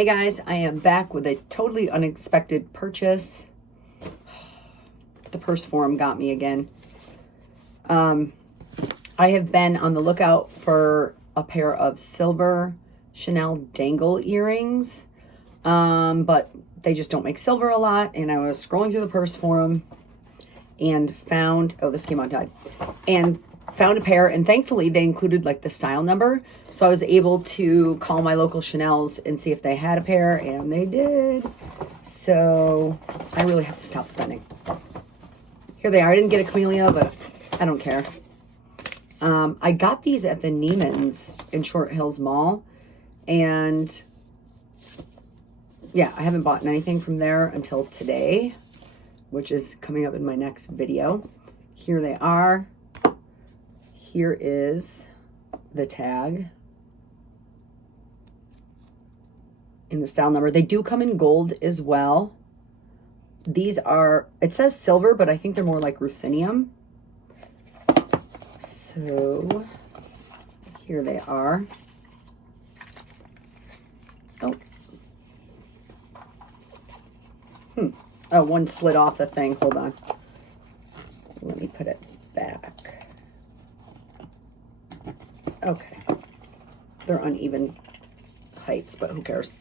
Hey guys, I am back with a totally unexpected purchase. The purse forum got me again. I have been on the lookout for a pair of silver Chanel dangle earrings, but they just don't make silver a lot. And I was scrolling through the purse forum and found, oh, this came untied, and found a pair, and thankfully they included like the style number, so I was able to call my local Chanel's and see if they had a pair, and they did. So I really have to stop spending. Here they are. I didn't get a camellia, but I don't care. I got these at the Neiman's in Short Hills Mall, and yeah, I haven't bought anything from there until today, which is coming up in my next video. Here they are. Here is the tag and the style number. They do come in gold as well. These are, it says silver, but I think they're more like ruthenium. So here they are. Oh. Oh, one slid off the thing. Hold on. Let me put it back. Okay. They're uneven heights, but who cares?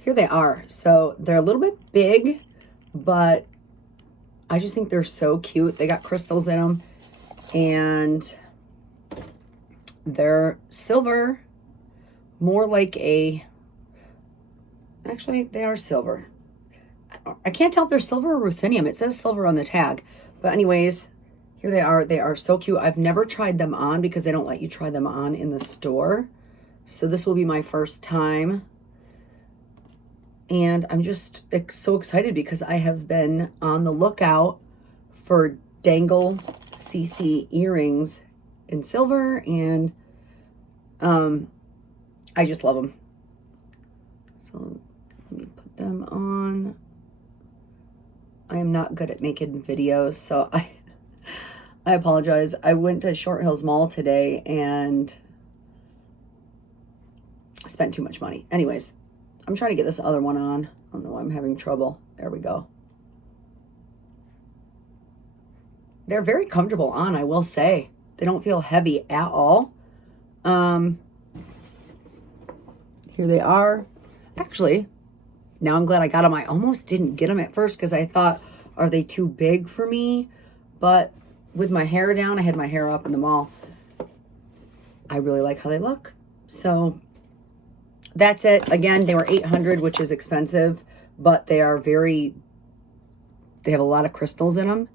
Here they are. So they're a little bit big, but I just think they're so cute. They got crystals in them, and they're silver, more like a, actually they are silver. I can't tell if they're silver or ruthenium. It says silver on the tag, but anyways, here they are. They are so cute. I've never tried them on because they don't let you try them on in the store. So this will be my first time. And I'm just so excited because I have been on the lookout for dangle CC earrings in silver, and I just love them. So let me put them on. I am not good at making videos, so I apologize. I went to Short Hills Mall today and spent too much money. Anyways, I'm trying to get this other one on. I don't know why I'm having trouble. There we go. They're very comfortable on, I will say. They don't feel heavy at all. Here they are. Actually, now I'm glad I got them. I almost didn't get them at first because I thought, are they too big for me? But with my hair down, I had my hair up in the mall, I really like how they look. So that's it. Again, they were $800, which is expensive, but they are they have a lot of crystals in them,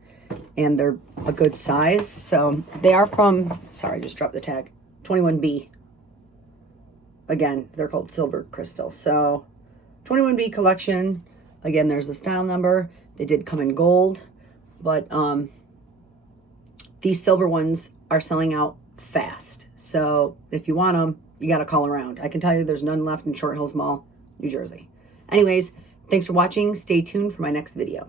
and they're a good size. So they are from, sorry, I just dropped the tag, 21B. Again, they're called silver crystal. So 21B collection. Again, there's the style number. They did come in gold, but these silver ones are selling out fast. So if you want them, you got to call around. I can tell you there's none left in Short Hills Mall, New Jersey. Anyways, thanks for watching. Stay tuned for my next video.